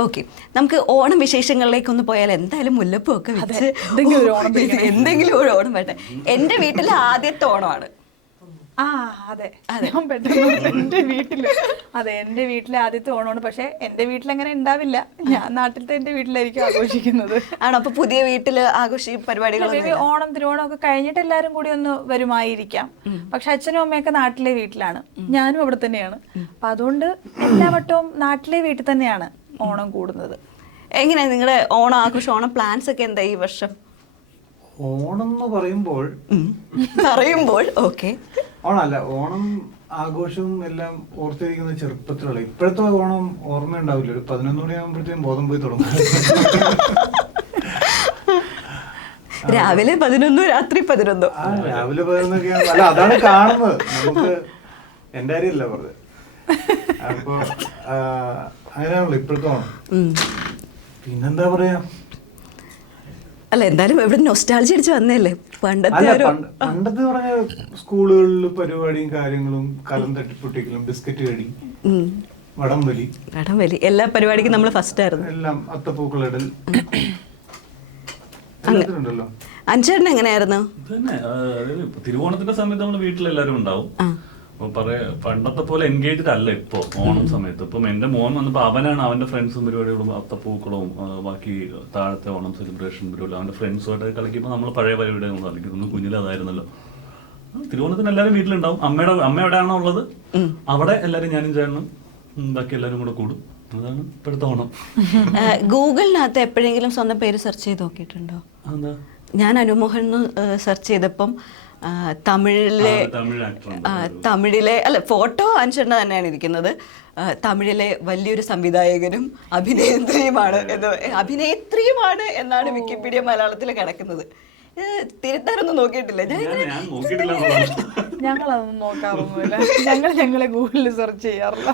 ഓക്കെ, നമുക്ക് ഓണം വിശേഷങ്ങളിലേക്കൊന്ന് പോയാൽ എന്തായാലും മുല്ലപ്പൂ ഒക്കെ വെച്ച് എന്തെങ്കിലും ഒരു ഓണം വേട്ടെ. എൻ്റെ വീട്ടിലെ ആദ്യത്തെ ഓണമാണ്. അതെ, ഞാൻ പെട്ടെന്ന് എന്റെ വീട്ടിലെ ആദ്യത്തെ ഓണമാണ്. പക്ഷെ എന്റെ വീട്ടിൽ അങ്ങനെ ഉണ്ടാവില്ല, ഞാൻ നാട്ടിലത്തെ എന്റെ വീട്ടിലായിരിക്കും ആഘോഷിക്കുന്നത്. ആണോ? അപ്പൊ പുതിയ വീട്ടില് പരിപാടികൾ ഓണം തിരുവോണം ഒക്കെ കഴിഞ്ഞിട്ട് എല്ലാരും കൂടി ഒന്ന് വരുമായിരിക്കാം. പക്ഷെ അച്ഛനും അമ്മയൊക്കെ നാട്ടിലെ വീട്ടിലാണ്, ഞാനും അവിടെ തന്നെയാണ്. അപ്പൊ അതുകൊണ്ട് എല്ലാ വട്ടവും നാട്ടിലെ വീട്ടിൽ തന്നെയാണ് ഓണം കൂടുന്നത്. എങ്ങനെയാ നിങ്ങളുടെ ഓണം ആഘോഷം, ഓണം പ്ലാൻസ് ഒക്കെ എന്താ ഈ വർഷം? ഓണം എന്ന് പറയുമ്പോൾ ഓക്കെ, ഓണമല്ല, ഓണം ആഘോഷവും എല്ലാം ഓർത്തിരിക്കുന്ന ചെറുപ്പത്തിലുള്ള. ഇപ്പോഴത്തെ ഓണം ഓർമ്മയുണ്ടാവില്ല, ഒരു 11 മണിയാകുമ്പോഴത്തേക്കും ബോധം പോയി തുടങ്ങും. രാവിലെ 11 രാത്രി 11. രാവിലെ 11 അല്ല, അതാണ് കാണുന്നത്. നമുക്ക് എന്റെ കാര്യമല്ല പറഞ്ഞത്. അപ്പൊ അങ്ങനെയാണല്ലോ ഇപ്പോഴത്തെ ഓണം. പിന്നെന്താ പറയാ, അല്ല എന്തായാലും ഇവിടെ നൊസ്റ്റാൾജി അടിച്ച് വന്നല്ലേ പണ്ടത്തെ പറഞ്ഞ സ്കൂളുകളിൽ പരിപാടിയും കാര്യങ്ങളും, കലം തട്ടിപ്പൊട്ടിക്കലും, ബിസ്ക്കറ്റ് കടി, വടംവലി എല്ലാ പരിപാടിക്കും നമ്മൾ ഫസ്റ്റ് ആയിരുന്നു. എല്ലാം അത്തപ്പൂക്കളിടൽ ഉണ്ടല്ലോ. അഞ്ചേട്ടൻ എങ്ങനെയായിരുന്നു? തിരുവോണത്തിന്റെ സമയത്ത് നമ്മൾ വീട്ടിലെല്ലാരും ഉണ്ടാവും. പണ്ടത്തെ പോലെ എൻഗേജ്ഡ് അല്ല ഇപ്പൊ ഓണം സമയത്ത്. ഇപ്പം എന്റെ മോൻ വന്നപ്പോ അവനാണ് അവന്റെ ഫ്രണ്ട്സും പരിപാടികളും അത്തപ്പൂക്കളവും ബാക്കി താഴത്തെ ഓണം സെലിബ്രേഷൻ പരിപാടി അവന്റെ ഫ്രണ്ട്സുമായിട്ട് കളിക്കുമ്പോൾ നമ്മൾ പഴയ പരിപാടികൾ കളിക്കുന്നു. കുഞ്ഞിലെ അതായിരുന്നല്ലോ. തിരുവോണത്തിന് എല്ലാവരും വീട്ടിലുണ്ടാവും. അമ്മ എവിടെയാണോ ഉള്ളത് അവിടെ എല്ലാരും ഞാനും ചേർന്നും ബാക്കി എല്ലാരും കൂടെ കൂടും. അതാണ് ഇപ്പോഴത്തെ ഓണം. ഗൂഗിളിനകത്ത് എപ്പോഴെങ്കിലും സ്വന്തം പേര് സെർച്ച് ചെയ്ത് നോക്കിയിട്ടുണ്ടോ? ഞാൻ അനുമോഹൻ സെർച്ച് ചെയ്തപ്പം തമിഴിലെ അല്ല, ഫോട്ടോ അഞ്ചെണ്ണ തന്നെയാണ് ഇരിക്കുന്നത്. തമിഴിലെ വലിയൊരു സംവിധായകനും അഭിനേത്രിയുമാണ് എന്നാണ് വിക്കിപീഡിയ മലയാളത്തിൽ കിടക്കുന്നത്. തിരുത്താനൊന്നും നോക്കിയിട്ടില്ല ഞങ്ങളതൊന്നും നോക്കാറൊന്നുമില്ല. ഞങ്ങളെ ഗൂഗിളിൽ സെർച്ച് ചെയ്യാറില്ല.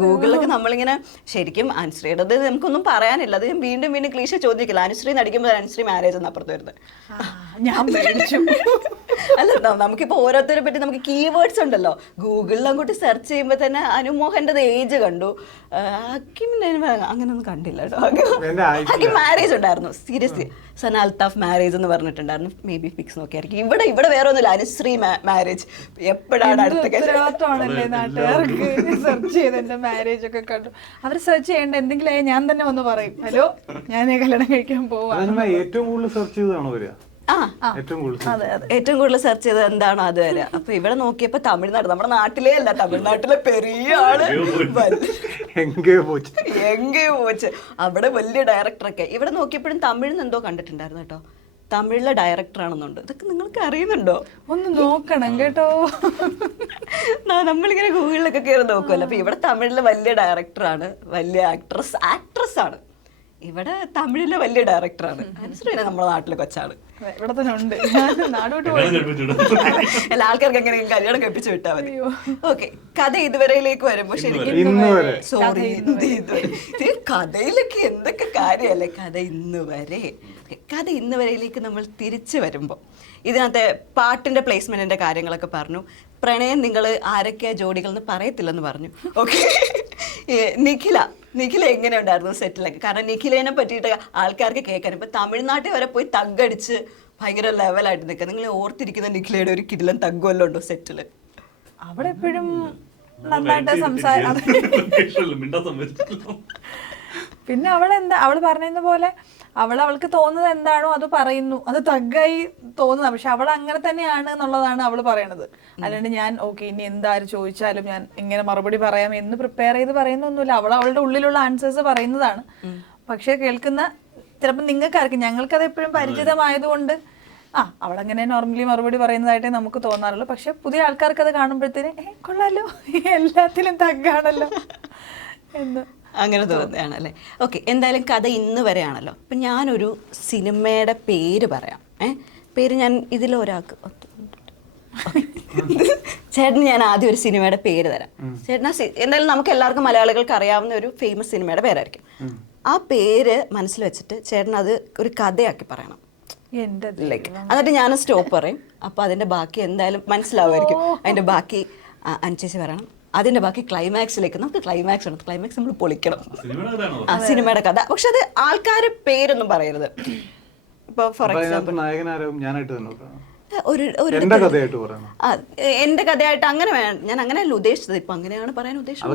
ഗൂഗിളിലൊക്കെ നമ്മളിങ്ങനെ ശരിക്കും അനുശ്രീയുടേത് നമുക്കൊന്നും പറയാനില്ല. അത് വീണ്ടും ക്ലീശ ചോദിക്കില്ല. അനുശ്രീ നടിക്കുമ്പോൾ അനുശ്രീ മാരേജ് എന്ന് അപ്പുറത്ത് വരുന്നത്. അല്ല, നമുക്കിപ്പോൾ ഓരോരുത്തരെ പറ്റി നമുക്ക് കീവേഡ്സ് ഉണ്ടല്ലോ. ഗൂഗിളിൽ അങ്ങോട്ട് സെർച്ച് ചെയ്യുമ്പോൾ തന്നെ അനുമോഹന്റെ ഏജ് കണ്ടു. ഹക്കിമിന്റെ അങ്ങനെയൊന്നും കണ്ടില്ല കേട്ടോ. ഹക്കിം മാരേജ് ഉണ്ടായിരുന്നു, സീരിയസ്ലി. സന അൽത്താഫ് മാരേജ് എന്ന് പറഞ്ഞിട്ടുണ്ടായിരുന്നു. മേ ബി ഫിക്സ് നോക്കിയായിരിക്കും. ഇവിടെ വേറെ ഒന്നുമില്ല, അനുശ്രീ മാരേജ്. എപ്പോഴാണ് അടുത്ത മാരേജ് ഒക്കെ കണ്ടു. അവർ സെർച്ച് ചെയ്യേണ്ട എന്തെങ്കിലും ഞാൻ തന്നെ വന്ന് പറയും, ഹലോ ഞാൻ കല്യാണം കഴിക്കാൻ പോവാ. ഏറ്റവും കൂടുതൽ സെർച്ച് ചെയ്തതാണോ വരിക? ഏറ്റവും കൂടുതൽ സെർച്ച് ചെയ്തത് എന്താണോ അത് വരെ. അപ്പൊ ഇവിടെ നോക്കിയപ്പോ തമിഴ്നാട്, നമ്മുടെ നാട്ടിലേ അല്ല, തമിഴ്നാട്ടിലെ പെരിയ ആള് എങ്കേ പോച്ച്. അവിടെ വലിയ ഡയറക്ടറൊക്കെ. ഇവിടെ നോക്കിയപ്പോഴും തമിഴിൽ എന്തോ കണ്ടിട്ടുണ്ടായിരുന്നു കേട്ടോ. തമിഴിലെ ഡയറക്ടറാണെന്നുണ്ട്. ഇതൊക്കെ നിങ്ങൾക്ക് അറിയുന്നുണ്ടോ? ഒന്ന് നോക്കണം കേട്ടോ. നമ്മളിങ്ങനെ ഗൂഗിളിലൊക്കെ കയറി നോക്കുമല്ലോ. അപ്പൊ ഇവിടെ തമിഴിലെ വലിയ ഡയറക്ടറാണ്, വലിയ ആക്ട്രസ് ആണ്. ഇവിടെ തമിഴിലെ വലിയ ഡയറക്ടറാണ്. അനുസരിച്ച് നമ്മുടെ നാട്ടിലെ കൊച്ചാണ്. ഇവിടെ തന്നെ ഉണ്ട്. എല്ലാ ആൾക്കാർക്ക് എങ്ങനെ കല്യാണം കഴിപ്പിച്ചു വിട്ടാൽ മതി. ഓക്കെ, കഥ ഇതുവരെയിലേക്ക് വരുമ്പോ ശരിക്കും കഥയിലൊക്കെ എന്തൊക്കെ കാര്യമല്ലേ. കഥ ഇന്ന് വരെയിലേക്ക് നമ്മൾ തിരിച്ചു വരുമ്പോൾ ഇതിനകത്തെ പാട്ടിന്റെ പ്ലേസ്മെന്റിന്റെ കാര്യങ്ങളൊക്കെ പറഞ്ഞു. പ്രണയം നിങ്ങൾ ആരൊക്കെയാ ജോഡികൾ എന്ന് പറയത്തില്ലെന്ന് പറഞ്ഞു. ഓക്കെ, നിഖില എങ്ങനെ ഉണ്ടായിരുന്നു സെറ്റിലൊക്കെ? കാരണം നിഖിലേനെ പറ്റിയിട്ട് ആൾക്കാർക്ക് കേൾക്കാൻ ഇപ്പൊ തമിഴ്നാട്ടിൽ വരെ പോയി തഗ്ഗടിച്ച് ഭയങ്കര ലെവലായിട്ട് നിൽക്കുക. നിങ്ങൾ ഓർത്തിരിക്കുന്ന നിഖിലയുടെ ഒരു കിടിലൻ തഗ്ഗല്ലോ ഉണ്ടോ സെറ്റില്? അവിടെ എപ്പോഴും നന്നായിട്ട് സംസാരിക്കും. പിന്നെ അവള് പറഞ്ഞ പോലെ അവൾക്ക് തോന്നുന്നത് എന്താണോ അത് പറയുന്നു, അത് തഗ്ഗായി തോന്നുന്നത്. പക്ഷെ അവൾ അങ്ങനെ തന്നെയാണ് എന്നുള്ളതാണ് അവൾ പറയണത്. അല്ലാണ്ട് ഞാൻ ഓക്കെ ഇനി എന്താരും ചോദിച്ചാലും ഞാൻ ഇങ്ങനെ മറുപടി പറയാം എന്ന് പ്രിപ്പയർ ചെയ്ത് പറയുന്നൊന്നുമില്ല. അവളുടെ ഉള്ളിലുള്ള ആൻസേഴ്സ് പറയുന്നതാണ്. പക്ഷെ കേൾക്കുന്ന ചിലപ്പോൾ നിങ്ങൾക്കായിരിക്കും, ഞങ്ങൾക്കത് എപ്പോഴും പരിചിതമായതുകൊണ്ട് അവളങ്ങനെ നോർമലി മറുപടി പറയുന്നതായിട്ടേ നമുക്ക് തോന്നാറുള്ളൂ. പക്ഷെ പുതിയ ആൾക്കാർക്ക് അത് കാണുമ്പോഴത്തേന് കൊള്ളാലോ, എല്ലാത്തിലും തഗ്ഗാണല്ലോ എന്ന് അങ്ങനെ തോന്നുകയാണല്ലേ. ഓക്കെ, എന്തായാലും കഥ ഇന്ന് വരെയാണല്ലോ. അപ്പം ഞാനൊരു സിനിമയുടെ പേര് പറയാം. പേര് ഞാൻ ഇതിലൊരാൾക്ക് ചേട്ടന് ഞാൻ ആദ്യം ഒരു സിനിമയുടെ പേര് തരാം. ചേട്ടൻ എന്തായാലും നമുക്ക് എല്ലാവർക്കും മലയാളികൾക്ക് അറിയാവുന്ന ഒരു ഫേമസ് സിനിമയുടെ പേരായിരിക്കും. ആ പേര് മനസ്സിൽ വെച്ചിട്ട് ചേട്ടൻ അത് ഒരു കഥയാക്കി പറയണം. എന്നിട്ട് ഞാൻ സ്റ്റോപ്പ് പറയും. അപ്പോൾ അതിൻ്റെ ബാക്കി എന്തായാലും മനസ്സിലാവുമായിരിക്കും. അതിൻ്റെ ബാക്കി അനുചേച്ചി പറയണം. അതിൻ്റെ ബാക്കി ക്ലൈമാക്സിലേക്ക്. നമുക്ക് ക്ലൈമാക്സ് ഉണ്ട്, ക്ലൈമാക്സ് നമ്മൾ പൊളിക്കണം. സിനിമയുടെ കഥ. പക്ഷെ അത് ആൾക്കാർ പേരൊന്നും പറയരുത്. ഇപ്പോൾ ഫോർ എക്സാമ്പിൾ എന്റെ കഥയായിട്ട് അങ്ങനെ വേണം. ഞാൻ അങ്ങനെയല്ല ഉദ്ദേശിച്ചത്. ഇപ്പൊ അങ്ങനെയാണ് പറയാൻ ഉദ്ദേശിച്ചത്.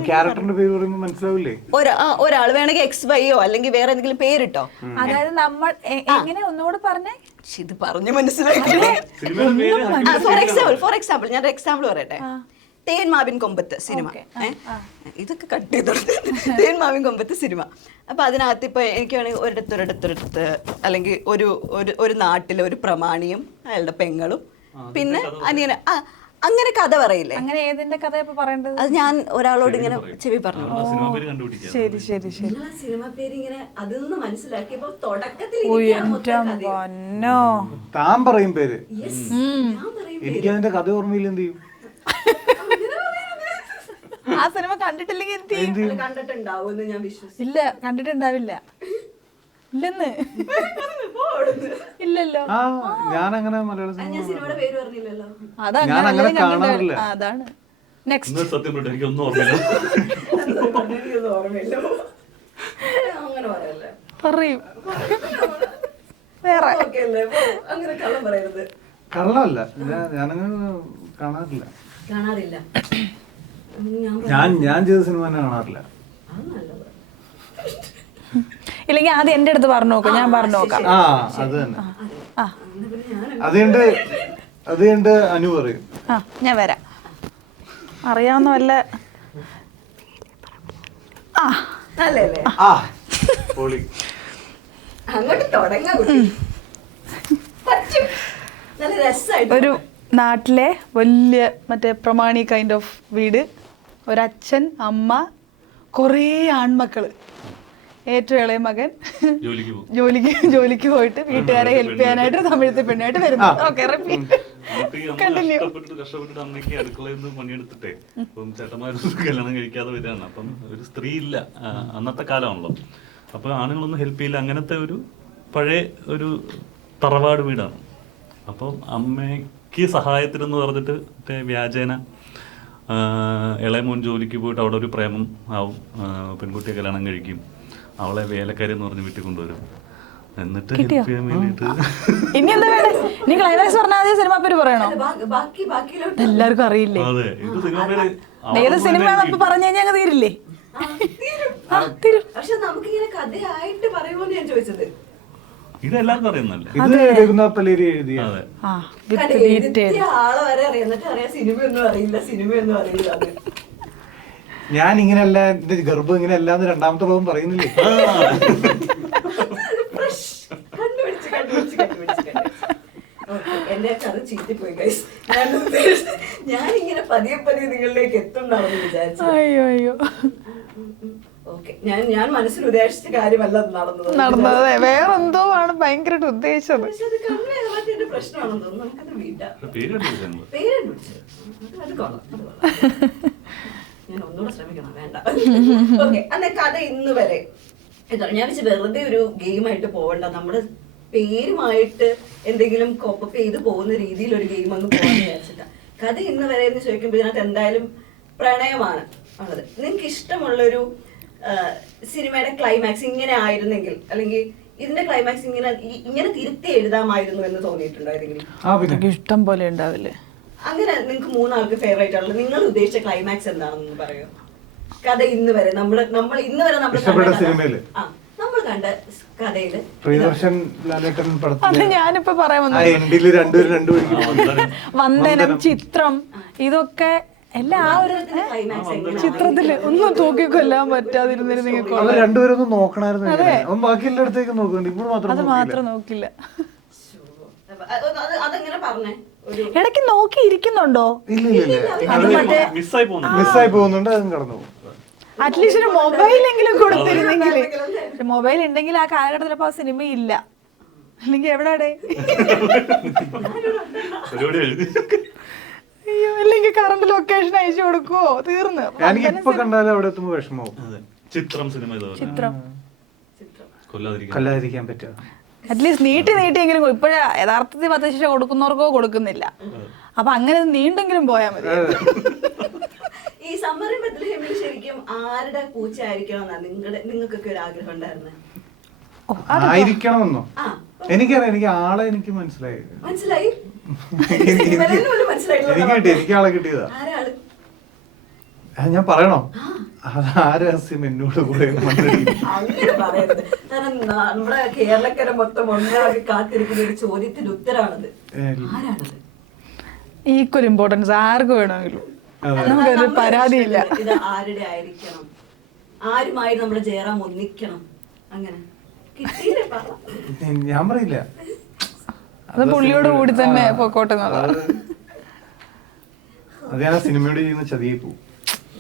ഒരാൾ വേണമെങ്കിൽ XYയോ അല്ലെങ്കിൽ വേറെ എന്തെങ്കിലും പേരിട്ടോ. അതായത് നമ്മൾ എങ്ങനെ ഒന്നുകൂടെ പറഞ്ഞേ, ഇത് പറഞ്ഞു മനസ്സിലാക്കി. ഫോർ എക്സാമ്പിൾ ഞാൻ എക്സാമ്പിൾ പറയട്ടെ. തേൻ മാവിൻ കൊമ്പത്ത് സിനിമ. ഇതൊക്കെ കട്ട് ചെയ്തോളൂ. തേൻ മാവിൻ കൊമ്പത്ത് സിനിമ. അപ്പൊ അതിനകത്ത് ഇപ്പൊ എനിക്ക് വേണമെങ്കിൽ ഒരിടത്തൊരിടത്തൊരിടത്ത് അല്ലെങ്കിൽ ഒരു നാട്ടിലെ ഒരു പ്രമാണിയും അയാളുടെ പെങ്ങളും പിന്നെ അനിയന് അങ്ങനെ കഥ പറയില്ലേ. അങ്ങനെ ഏതിന്റെ കഥ ഇപ്പൊ പറയേണ്ടത്? അത് ഞാൻ ഒരാളോട് ഇങ്ങനെ ചെവി പറഞ്ഞു. ശരി ശരി ശരി. സിനിമ പേര് ഇങ്ങനെ അതൊന്ന് മനസ്സിലാക്കിയപ്പോ തുടക്കത്തിൽ താൻ പറയും പേര്, എനിക്ക് അതിന്റെ കഥ ഓർമ്മയില്ല. എന്ത് ചെയ്യും? ആ സിനിമ കണ്ടിട്ടില്ലെങ്കിൽ കണ്ടിട്ടുണ്ടാവും ഞാൻ വിശ്വസിച്ചു. ഇല്ല, കണ്ടിട്ടുണ്ടാവില്ല. ഇല്ലെന്ന് ഇല്ലല്ലോ. ഞാനങ്ങനെ മലയാള സിനിമയുടെ പേര് പറഞ്ഞില്ലല്ലോ. അതാണ് നെക്സ്റ്റ്. സത്യം പറഞ്ഞാൽ എനിക്കൊന്നും ഓർമ്മയില്ല. അങ്ങനെ പറയല്ലേ, പറയും വേറെ അങ്ങനെ കള്ളം പറയരുത്. കള്ളല്ല, ഞാനങ്ങനെ കാണാറില്ല. ഞാൻ ചെയ്ത സിനിമ തന്നെ കാണാറില്ല. ഇല്ലെങ്കിൽ ആദ്യം എന്റെ അടുത്ത് പറഞ്ഞു നോക്കാം, ഞാൻ പറഞ്ഞു നോക്കാം. അത് തന്നെ. അതുകൊണ്ട് അനു പറയും. ഞാൻ വരാം. അറിയാവുന്ന വല്ല ഒരു നാട്ടിലെ വലിയ മറ്റേ പ്രമാണി കൈൻഡ് ഓഫ് വീട്, ഒരച്ഛൻ, അമ്മ, കുറേ ആൺമക്കള്. ഏറ്റവും ഇളയ മകൻ ജോലിക്ക് പോയിട്ട് വീട്ടുകാരെ ഹെൽപ്പ് ചെയ്യാനായിട്ട് തമിഴത്തെ പെണ്ണായിട്ട് വരുന്നു. കഷ്ടപ്പെട്ടിട്ട് അമ്മയ്ക്ക് അടുക്കളയിൽ നിന്ന് പണിയെടുത്തിട്ടേ ഇപ്പം ചേട്ടന്മാരൊന്നും കല്യാണം കഴിക്കാതെ വരികയാണ്. അപ്പം ഒരു സ്ത്രീ ഇല്ല, അന്നത്തെ കാലമാണല്ലോ. അപ്പൊ ആണുങ്ങളൊന്നും ഹെൽപ്പ് ചെയ്യില്ല. അങ്ങനത്തെ ഒരു പഴയ ഒരു തറവാട് വീടാണ്. അപ്പം അമ്മയ്ക്ക് സഹായത്തിനെന്ന് പറഞ്ഞിട്ട് മറ്റേ വ്യാജേന ഇളയ മോൻ ജോലിക്ക് പോയിട്ട് അവിടെ ഒരു പ്രേമം ആവും, പെൺകുട്ടിയെ കല്യാണം കഴിക്കും, അവളെ വേലക്കാരി എന്ന് പറഞ്ഞ് വീട്ടിൽ കൊണ്ടുവരും. എന്നിട്ട് ഹെൽപ്പ് ചെയ്യാൻ വേണ്ടിട്ട് ഇനി എന്താ വേണ്ടേ? നീ ക്ലൈമാക്സ് പറഞ്ഞാൽ സിനിമ പേര് പറയണോ? എല്ലാവർക്കും അറിയില്ലേ? അതെ, ഇത് സിനിമ പേര് ഏത് സിനിമ പറഞ്ഞു കഴിഞ്ഞാൽ തീരില്ലേ? പക്ഷെ നമുക്കിങ്ങനെ കഥയായിട്ട് പറയുമോന്ന് ഞാൻ ചോദിച്ചത്. ഇതെല്ലാവർക്കും അറിയുന്നല്ലേ. ആളെ വരെ അറിയാം, സിനിമയൊന്നും അറിയില്ല. ഞാൻ ഇങ്ങനെയല്ല, എന്റെ ഗർഭം ഇങ്ങനെയല്ല എന്ന് രണ്ടാമത്തെ ഭാഗം പറയുന്നില്ലേ? എന്റെ കഥ ചീറ്റിപ്പോയി ഗൈസ്. ഞാനിങ്ങനെ പതിയെ നിങ്ങളിലേക്ക് എത്തുണ്ടാവുമെന്ന് വിചാരിച്ചു. ഓക്കെ, ഞാൻ മനസ്സിൽ ഉദ്ദേശിച്ച കാര്യമല്ല നടന്നത്. വേറെന്തോ ആണ് ഭയങ്കരമായിട്ട് ഉദ്ദേശിച്ചത്. പ്രശ്നമാണെന്ന് തോന്നുന്നു. നമുക്കത് വീട്ടാ ഞാൻ ഒന്നുകൂടെ ശ്രമിക്കണം. വേണ്ട. ഓക്കെ, അന്ന് കഥ ഇന്ന് വരെ ഞാൻ വെറുതെ ഒരു ഗെയിമായിട്ട് പോകണ്ട, നമ്മുടെ പേരുമായിട്ട് എന്തെങ്കിലും കോപ്പപ്പ് ചെയ്ത് പോകുന്ന രീതിയിൽ ഒരു ഗെയിം അങ്ങ് പോകാൻ വിചാരിച്ചിട്ടാ. കഥ ഇന്ന് വരെ എന്ന് ചോദിക്കുമ്പോൾ ഇതിനകത്ത് എന്തായാലും പ്രണയമാണ് ഉള്ളത്. നിങ്ങൾക്ക് ഇഷ്ടമുള്ളൊരു സിനിമയുടെ ക്ലൈമാക്സ് ഇങ്ങനെ ആയിരുന്നെങ്കിൽ, അല്ലെങ്കിൽ ഇതിന്റെ ക്ലൈമാക്സ് ഇങ്ങനെ തിരുത്തി എഴുതാമായിരുന്നു എന്ന് തോന്നിയിട്ടുണ്ടോ ഏതെങ്കിലും? ഇഷ്ടം പോലെ ഉണ്ടാവില്ലേ? അങ്ങനെ നിങ്ങൾക്ക് മൂന്നാൾക്ക് ഫേവറേറ്റ് ആണല്ലോ. നിങ്ങൾ ഉദ്ദേശിച്ച ക്ലൈമാക്സ് എന്താണെന്ന് പറയോ? കഥ ഇന്ന് വരെ നമ്മൾ കണ്ട കഥയില് പ്രിയദർശൻ ലാലേട്ടൻ അത് പടത്തില് ഞാനിപ്പോ പറയാൻ ആ വന്നത് എൻഡില് രണ്ടുപേരും രണ്ടുപേരും വന്ദനം, ചിത്രം, ഇതൊക്കെ എല്ലാം ആ ഒരു ചിത്രത്തില് ഒന്നും തൂക്കിക്കൊല്ലാൻ പറ്റാതിരുന്നിരുന്നെങ്കിൽ അവർ രണ്ടുപേരും ഒന്ന് നോക്കണായിരുന്നു. അവൻ ബാക്കി എല്ലായിടത്തേക്കും നോക്കുന്നുണ്ട്, ഇപ്പോൾ അത് മാത്രം മാത്രം നോക്കില്ല. അതെങ്ങനെ പറഞ്ഞേ? ഒരു ഇടയ്ക്ക് നോക്കി ഇരിക്കുന്നുണ്ടോ? ഇല്ല ഇല്ല ഇല്ല, അത് മറ്റേ മിസ്സായി പോകുന്നു. മിസ്സായി പോകുന്നുണ്ട്, അതും കടന്നു പോകും. അറ്റ്ലീസ്റ്റ് ഒരു മൊബൈലെങ്കിലും കൊടുത്തിരുന്നെങ്കിൽ. മൊബൈൽ ഉണ്ടെങ്കിൽ ആ കാലഘട്ടത്തിലപ്പോ ആ സിനിമ ഇല്ല, അല്ലെങ്കിൽ എവിടെയാടേ? പരിപാടി എഴുതി. അയ്യോ, അല്ലെങ്കിൽ കറണ്ട് ലൊക്കേഷൻ അയച്ചു കൊടുക്കുവോ? തീർന്ന്. എനിക്ക് ഇപ്പൊ കണ്ടാലും അവിടെ എത്തുമ്പോ വിഷമവും. അതെ. ചിത്രം സിനിമ ഇതുപോലെ ചിത്രം കൊല്ലാതിരിക്കാൻ പറ്റുക. അറ്റ്ലീസ്റ്റ് നീട്ടിയെങ്കിലും ഇപ്പോഴേ യഥാർത്ഥത്തിൽ വധശിക്ഷ കൊടുക്കുന്നവർക്കോ കൊടുക്കുന്നില്ല. അപ്പൊ അങ്ങനെ നീണ്ടെങ്കിലും പോയാൽ മതി. ഈ സമ്മറി ബത്ലഹേമിൽ ശരിക്കും ആരുടെ പൂച്ച ആയിരിക്കണം നിങ്ങൾക്കൊക്കെ ഒരു ആഗ്രഹം ഉണ്ടായിരുന്നെ? ആയിരിക്കണമെന്നോ? ആ, എനിക്കറിയാം, എനിക്ക് ആളെ എനിക്ക് മനസ്സിലായി. മനസ്സിലായി. എനിക്ക് കിട്ടി, എനിക്ക് ആളെ കിട്ടിയതാ. ആരാള്? ഞാൻ പറയണോ? അത് ആ രഹസ്യം എന്നോട് കൂടെ അങ്ങനെ പറയരുത്. കാരണം നമ്മുടെ കേരളക്കര മൊത്തം ഒന്നാകെ കാത്തിരിക്കുന്ന ഒരു ചോദ്യത്തിന്റെ ഉത്തരാണത്. ആരാണത്? ഈക്വൽ ഇമ്പോർട്ടൻസ് ആർക്ക് വേണമെങ്കിലും. നമുക്കൊരു പരാതിയില്ല. ഇത് ആരുടെ ആയിരിക്കണം? ആരുമായി നമ്മുടെ ജയറാം ഒന്നിക്കണം? അങ്ങനെ കിട്ടിയില്ലേ? പറ. ഞാൻ പറയില്ല, അത് പുള്ളിയോട് കൂടി തന്നെ പൊക്കോട്ടെ എന്നുള്ളത്. അത് ഞാൻ സിനിമയോട് ചെയ്യുന്ന ചതിയായി പോകും.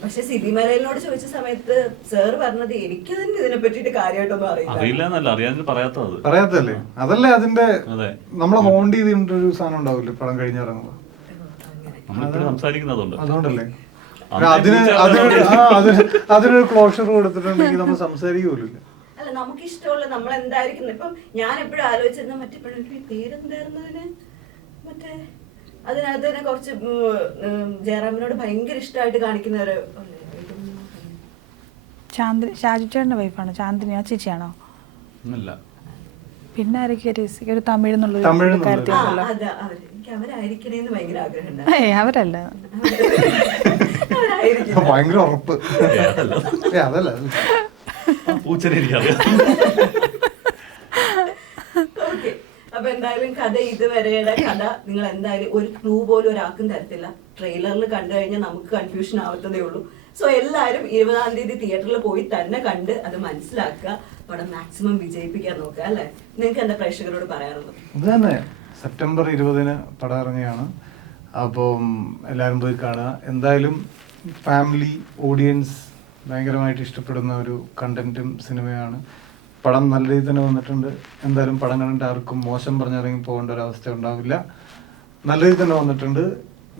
പക്ഷെ സിനിമയിലോട് ചോദിച്ച സമയത്ത് സാർ പറഞ്ഞത് എനിക്ക് തന്നെ ഇതിനെ പറ്റിയിട്ട് കാര്യമായിട്ടൊന്നും അറിയില്ല എന്നല്ല, അറിയാൻ പറയാത്തത്. പറയാത്തല്ലേ, അതല്ലേ അതിന്റെ അതെ. നമ്മളെ ഹോണ്ട് ചെയ്തിട്ടൊരു സാധനം ഉണ്ടാവില്ലേ പടം കഴിഞ്ഞിറങ്ങുമ്പോ, നമ്മളിപ്പോഴും സംസാരിക്കുന്നതുണ്ട്. അതുകൊണ്ടല്ലേ അതിനൊരു ക്ലോഷർ കൊടുത്തിട്ടുണ്ടെങ്കിൽ നമ്മൾ സംസാരിക്കൂലല്ലോ. അല്ല, നമുക്ക് ഇഷ്ടമുള്ള നമ്മൾ എന്തായിരിക്കും. ഇപ്പം ഞാൻ എപ്പോഴും ആലോചിച്ചിരുന്ന മറ്റേ പേരെന്തായിരുന്നതിന്, മറ്റേ അതിനകത്ത് തന്നെ കുറച്ച് ജയറാമിനോട് ഭയങ്കര ഇഷ്ടമായിട്ട് കാണിക്കുന്ന ഒരു ചാന്ദ്രി, ഷാജുച്ചേട്ടന്റെ വൈഫാണ് ചാന്ദിനി. ആ ചേച്ചിയാണോ? പിന്നെ ആരൊക്കെ ഒരു തമിഴ് എനിക്ക് അവരായിരിക്കണേന്ന് ഭയങ്കര ആഗ്രഹം. അവരല്ല, ഭയങ്കര ഉറപ്പ്. അതല്ല ഓക്കെ. അപ്പൊ എന്തായാലും കഥ ഇതുവരെയുടെ കഥ നിങ്ങൾ എന്തായാലും ഒരു ക്ലൂ പോലും ഒരാൾക്കും തരത്തില്ല. ട്രെയിലറിൽ കണ്ടു കഴിഞ്ഞാൽ നമുക്ക് കൺഫ്യൂഷൻ ആവത്തതേ ഉള്ളൂ. സോ എല്ലാവരും 20-ാം തീയതി തിയേറ്ററിൽ പോയി തന്നെ കണ്ട് അത് മനസ്സിലാക്കുക, പടം മാക്സിമം വിജയിപ്പിക്കാൻ നോക്കുക. അല്ലെ? നിങ്ങൾക്ക് എന്താ പ്രേക്ഷകരോട് പറയാനുള്ളത്? ഇത് തന്നെ, സെപ്റ്റംബർ 20-ന് പടം ഇറങ്ങിയാണ്. അപ്പം എല്ലാവരും പോയി കാണുക. എന്തായാലും ഫാമിലി ഓഡിയൻസ് ഭയങ്കരമായിട്ട് ഇഷ്ടപ്പെടുന്ന ഒരു കണ്ടന്റും സിനിമയാണ്. പടം നല്ല രീതിയിൽ തന്നെ വന്നിട്ടുണ്ട്. എന്തായാലും പടം കണ്ടിട്ട് ആർക്കും മോശം പറഞ്ഞിറങ്ങി പോകേണ്ട ഒരു അവസ്ഥ ഉണ്ടാവില്ല. നല്ല രീതിയിൽ തന്നെ വന്നിട്ടുണ്ട്.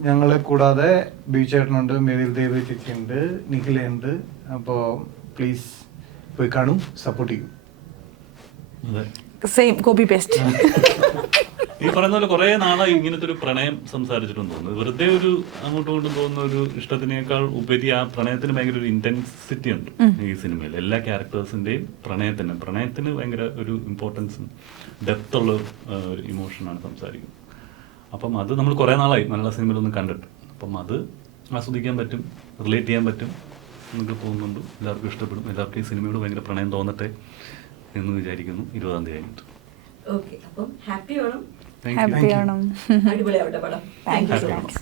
ഞങ്ങളെ കൂടാതെ ബീച്ചേട്ടനുണ്ട്, മേതിൽ ദേവി ചേച്ചിയുണ്ട്, നിഖിലുണ്ട്. അപ്പോൾ പ്ലീസ് പോയി കാണും, സപ്പോർട്ട് ചെയ്യും. Same copy paste. ഈ പറയുന്ന പോലെ കുറെ നാളായി ഇങ്ങനത്തെ ഒരു പ്രണയം സംസാരിച്ചിട്ടുണ്ടെന്ന് തോന്നുന്നു. വെറുതെ ഒരു അങ്ങോട്ടും ഇങ്ങോട്ടും തോന്നുന്ന ഒരു ഇഷ്ടത്തിനേക്കാൾ ഉപരി ആ പ്രണയത്തിന് ഭയങ്കര ഒരു ഇന്റൻസിറ്റി ഉണ്ട് ഈ സിനിമയിൽ. എല്ലാ ക്യാരക്ടേഴ്സിന്റെയും പ്രണയത്തിന് ഭയങ്കര ഒരു ഇമ്പോർട്ടൻസും ഡെപ്ത് ഉള്ള ഒരു ഇമോഷനാണ് സംസാരിക്കുന്നത്. അപ്പം അത് നമ്മൾ കുറെ നാളായി മലയാള സിനിമയിലൊന്നും കണ്ടിട്ട്, അപ്പം അത് ആസ്വദിക്കാൻ പറ്റും, റിലേറ്റ് ചെയ്യാൻ പറ്റും എന്നൊക്കെ തോന്നുന്നുണ്ട്. എല്ലാവർക്കും ഇഷ്ടപ്പെടും. എല്ലാവർക്കും ഈ സിനിമയോട് ഭയങ്കര പ്രണയം തോന്നട്ടെ എന്ന് വിചാരിക്കുന്നു. 20-ാം തീയതി കഴിഞ്ഞിട്ട്. ഓക്കെ, അപ്പം ഹാപ്പി ആവണം. ഹാപ്പി ആവണം. അടിപൊളിയാവട്ടെ പടം. Thank you so much.